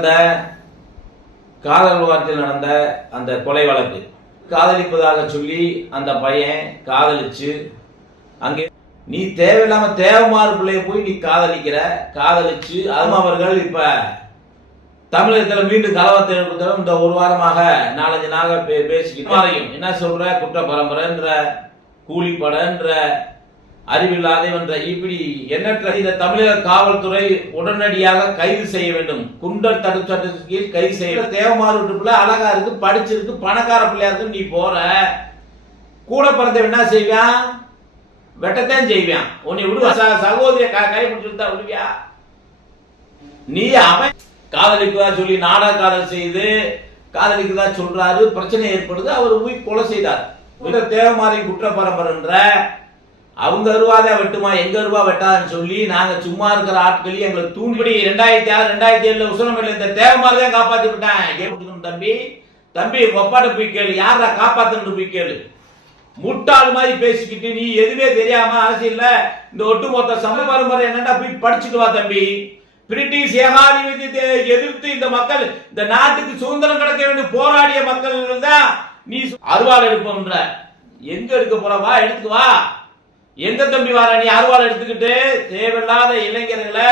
நடந்த காதல் விவகாரத்தில் நடந்த அந்த கொலை வழக்கு, காதலிப்பதாக சொல்லி அந்த பையன் காதலிச்சு அங்கே நீ தேவையில்லாம தேவமாறு பிள்ளைய போய் நீ காதலிச்சு அவர்கள் இப்ப தமிழகத்தில் மீண்டும் கலவரத்தை எழுப்புதலும் இந்த ஒரு வாரமாக 4-5 நாளாக பேசிக்கிட்டு என்ன சொல்ற, குற்ற பரம்பரைன்ற, கூலிப்படன்ற, அறிவில்லாதவன்ற, இப்படி எண்ணற்ற இந்த தமிழக காவல்துறை உடனடியாக கைது செய்ய வேண்டும். குண்டர் தடுப்பு சட்டத்தின் கீழ் கைது செய்ய. தேவமாறு பிள்ளை அழகா இருக்கு, படிச்சிருக்கு, பணக்கார பிள்ளையா இருக்கு, நீ போற கூட பிறந்த என்ன செய்வான், வெட்டத்தான் செய்வான். உன்னை விடுவா, சகோதரிய கைப்பிடிச்சிருந்தா விடுவியா? நீ அவன் காதலிக்குதா சொல்லி நாடக காதல் செய்து காதலிக்குதா சொல்றாரு, பிரச்சனை ஏற்படுது, அவர் போய் கொலை செய்தார். தேவமாரி குற்ற பரம்பரைன்ற அவங்க அருவாதா வெட்டுமா, எங்க அருவா வெட்டாதுன்னு சொல்லி நாங்க சும்மா இருக்கிற ஆட்களி எங்களுக்கு தூண்படி 2006-2007 உசலமையில இந்த தேவமாரி தான் காப்பாத்தி விட்டேன். தம்பி ஒப்பாட்ட போய் கேளு, யாரா காப்பாத்துன்னு போய் கேளு. முட்டாள் மாதிரி பேசிக்கிட்டு நீ எதுவே தெரியாம அரசியல்ல இந்த ஒட்டுமொத்த சமய பரம்பரை என்னடா போய் படிச்சுட்டு வா தம்பி. பிரிட்டிஷ் ஏகாதிபத்தியத்தை எதிர்த்து இந்த மக்கள், இந்த நாட்டுக்கு சுதந்திரம் கிடைக்க வேண்டும் போராடிய மக்கள் தான் நீ அருவாள் எடுப்போம்ன்ற. எங்க எடுக்க போறவா, எடுத்துக்கு வா. எங்க தம்பி வர நீ அருவாள் எடுத்துக்கிட்டு தேவையில்லாத இளைஞர்களை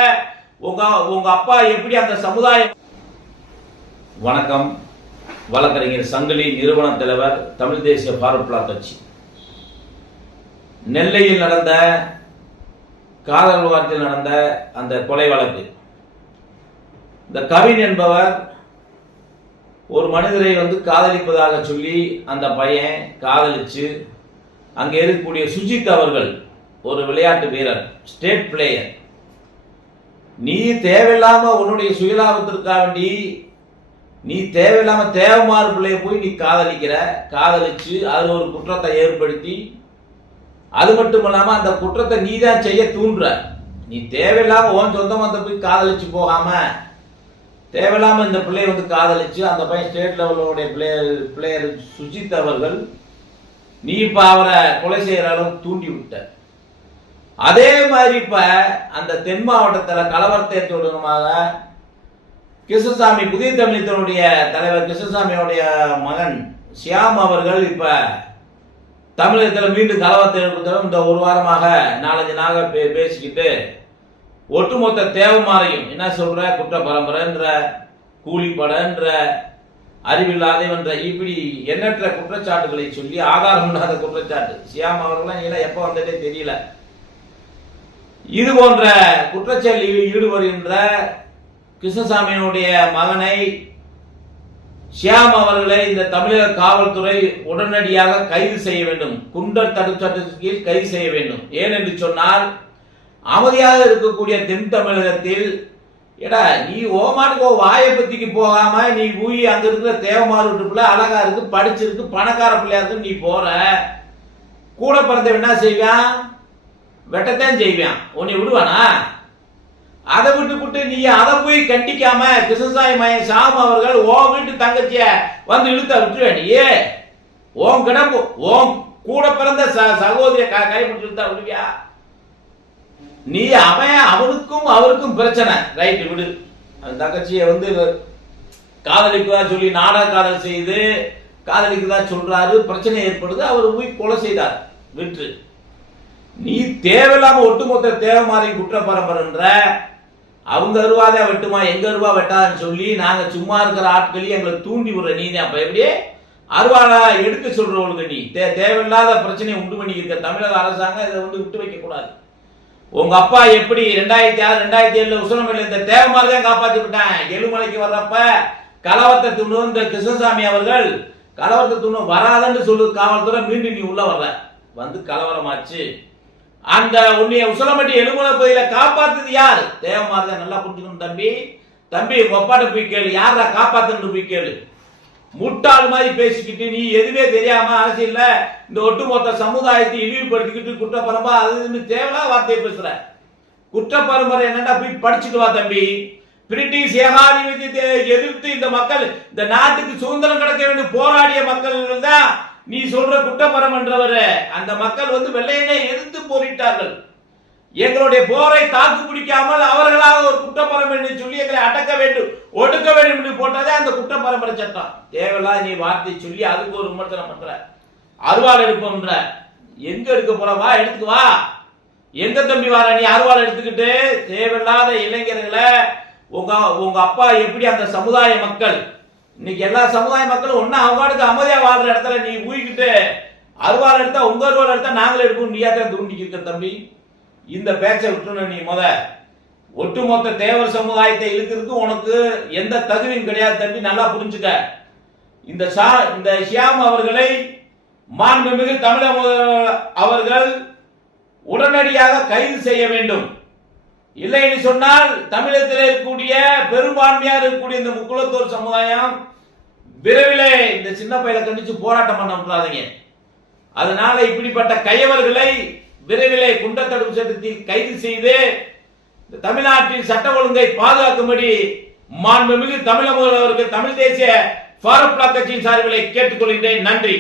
உங்க அப்பா எப்படி அந்த சமுதாயம். வணக்கம். வழக்கறிஞர் சங்கிலி, நிறுவன தலைவர், தமிழ் தேசிய பார்வர்ட் கட்சி. நெல்லையில் நடந்த காதல் விவகாரத்தில் நடந்த அந்த கொலை வழக்கு, இந்த கவின் என்பவர் ஒரு மனிதரை காதலிப்பதாக சொல்லி அந்த பையன் காதலிச்சு அங்கே இருக்கக்கூடிய சுஜித் அவர்கள் ஒரு விளையாட்டு வீரர், ஸ்டேட் பிளேயர், நீ தேவையில்லாம உன்னுடைய சுயலாபத்திற்காக வேண்டி நீ தேவையில்லாம தேவமாறு பிள்ளைய போய் நீ காதலிச்சு அதுல ஒரு குற்றத்தை ஏற்படுத்தி, அது மட்டும் இல்லாம அந்த குற்றத்தை நீ தான் செய்ய தூண்டுற. நீ தேவையில்லாம உன் சொந்த மத்த போய் காதலிச்சு போகாம தேவையில்லாம இந்த பிள்ளைய காதலிச்சு அந்த பையன் ஸ்டேட் லெவலோடைய பிளேயர் சுஜித் அவர்கள் நீ இப்ப அவரை கொலை செய்யற அளவுக்கு தூண்டி விட்ட. அதே மாதிரி இப்ப அந்த தென் மாவட்டத்தில் கலவரத்தை தொடர்பாக கிருஷ்ணசாமி, புதிய தமிழகத்தினுடைய தலைவர் கிருஷ்ணசாமியோடைய மகன் ஷியாம் அவர்கள் இப்ப தமிழகத்தில் மீண்டும் கலவரத்தை எழுப்புதலும் இந்த ஒரு வாரமாக 4-5 நாளாக பேசிக்கிட்டு ஒட்டுமொத்த தேவமாரையும் என்ன சொல்ற, குற்ற பரம்பரைன்ற, கூலிப்படன்ற, அறிவில்லாதவன்ற, இப்படி எண்ணற்ற குற்றச்சாட்டுகளை சொல்லி ஆதாரம் இல்லாத குற்றச்சாட்டு. ஷியாம் அவர்கள் எப்ப வந்ததே தெரியல. இது போன்ற குற்றச்சாட்டில் ஈடுபடுகின்ற கிருஷ்ணசாமியினுடைய மகனை ஷியாம் அவர்களை இந்த தமிழக காவல்துறை உடனடியாக கைது செய்ய வேண்டும். குண்டர் தடுப்பு சட்டத்தின் கீழ் கைது செய்ய வேண்டும். ஏனென்று சொன்னால் அமைதியாக இருக்கக்கூடிய தென் தமிழகத்தில் நீ ஓமானுக்கு வாயை பத்திக்கு போகாம நீ ஊய் அங்க இருக்கிற தேவமாறு பிள்ளை அழகா இருக்கு, படிச்சிருக்கு, பணக்கார பிள்ளையா இருக்கு, நீ போற கூட பிறந்த என்ன செய்வான், வெட்டத்தான் செய்வான். உன்னை விடுவானா? அதை விட்டு நீ அதை போய் கண்டிக்காம கிருஷ்ணசாமி மகன் ஷாம் அவர்கள் ஓ வீட்டு தங்கச்சிய இழுத்த விட்டுருவேன். நீ ஓம் கிடப்பு ஓம் கூட பிறந்த சகோதரிய கைப்பிடிச்சு இழுத்தா விடுவியா? நீ அவனுக்கும் அவருக்கும் பிரச்சனை, ரைட்டு விடு. அந்த தங்கச்சியை காதலிக்குதா சொல்லி நாடக காதல் செய்து காதலிக்குதா சொல்றாரு, பிரச்சனை ஏற்படுது, அவர் போய் கொலை செய்தார், விட்டு. நீ தேவையில்லாம ஒட்டுமொத்த தேவமாரி குற்ற பரம்பரைன்ற அவங்க அருவாதா வெட்டுமா, எங்க அருவா வெட்டாதுன்னு சொல்லி நாங்க சும்மா இருக்கிற ஆட்களி எங்களுக்கு தூண்டி விடுற. நீ தான் அப்ப எப்படி அருவாளா எடுக்க சொல்றவங்களுக்கு நீ தேவையில்லாத பிரச்சனையை உண்டு பண்ணி இருக்க. தமிழக அரசாங்கம் இதை விட்டு வைக்க கூடாது. உங்க அப்பா எப்படி 2006-2007 உசலமையில இந்த தேவமாரி தான் காப்பாத்தி விட்டான். எழுமலைக்கு வர்றப்ப கலவரத்தை தூண்டு இந்த கிருஷ்ணசாமி அவர்கள் கலவரத்தை தூண்டு வராதன்னு சொல்லு காவல்துறை, மீண்டும் நீ உள்ள வர்ற கலவரமாச்சு. அந்த உன்னைய உசலமட்டி எழுமலை பகுதியில காப்பாத்துது யாரு? தேவமாரி தான். நல்லா புரிஞ்சுக்கணும் தம்பி ஒப்பாட்ட போய் கேளு, யாரா காப்பாத்துன்னு போய் கேளு. முட்டாள் மாதிரி பேசிக்கிட்டு நீ எதுவே தெரியாம அரசியல்ல இந்த ஒட்டுமொத்த சமுதாயத்தை இழிவுபடுத்திக்கிட்டு குற்ற பரம்பரை அது தேவையில்லாத வார்த்தையை பேசுற. குற்ற பரம்பரை என்னடா போய் படிச்சுட்டு வா தம்பி. பிரிட்டிஷ் ஏகாதிபத்தியத்தை எதிர்த்து இந்த மக்கள், இந்த நாட்டுக்கு சுதந்திரம் கிடைக்க வேண்டும் போராடிய மக்கள் தான் நீ சொல்ற குற்றப்பரம் என்றவர். அந்த மக்கள் வெள்ளையனை எதிர்த்து போரிட்டார்கள். எங்களுடைய போரை தாக்கு பிடிக்காமல் அவர்களாக ஒரு குற்றப்பரம் என்று சொல்லி எங்களை அடக்க வேண்டும், ஒடுக்க வேண்டும். அந்த குற்ற பரம்பரை சட்டம். தேவையில்லாத நீ வார்த்தை சொல்லி அதுக்கு ஒரு விமர்சனம் பண்ற, அருவாள் எடுப்போம்ன்ற. எங்க எடுக்க போற? வா, எடுத்துக்கு வா. எங்க தம்பி வர நீ அருவாள் எடுத்துக்கிட்டு? தேவையில்லாத இளைஞர்களை உங்க அப்பா எப்படி அந்த சமுதாய மக்கள், இன்னைக்கு எல்லா சமுதாய மக்களும் ஒன்னா அவங்களுக்கு அமைதியா வாழ்ற இடத்துல நீ ஊகிக்கிட்டு அருவாள் எடுத்தா, உங்க அருவாள் எடுத்தா நாங்களே எடுப்போம், நீயா தான் தூண்டிக்கிற தம்பி. இந்த பேச்சை விட்டுணும். நீ ஒட்டுமொத்த தேவர் சமுதாயத்தை இழுக்கிறதுக்கு உனக்கு எந்த தகுதியும் கிடையாது தம்பி, நல்லா புரிஞ்சுக்க. இந்த ஷியாம் அவர்களை மாண்புமிகு தமிழக அவர்கள் உடனடியாக கைது செய்ய வேண்டும். இல்லை என்று சொன்னால் தமிழகத்தில் இருக்கக்கூடிய பெரும்பான்மையாக இருக்கக்கூடிய இந்த முக்குளத்தோர் சமுதாயம் விரைவிலே இந்த சின்ன பையனை கண்டிச்சு போராட்டம் பண்ண விட்டுறாதீங்க. அதனால இப்படிப்பட்ட கையவர்களை விரைவிலே குண்டத்தடுப்பு சட்டத்தில் கைது செய்து தமிழ்நாட்டில் சட்ட ஒழுங்கை பாதுகாக்கும்படி மாண்புமிகு தமிழக முதல்வர்கள் தமிழ் தேசிய ஃபாரூக் பிளாக் கட்சியின் சார்பிலே கேட்டுக்கொள்கிறேன். நன்றி.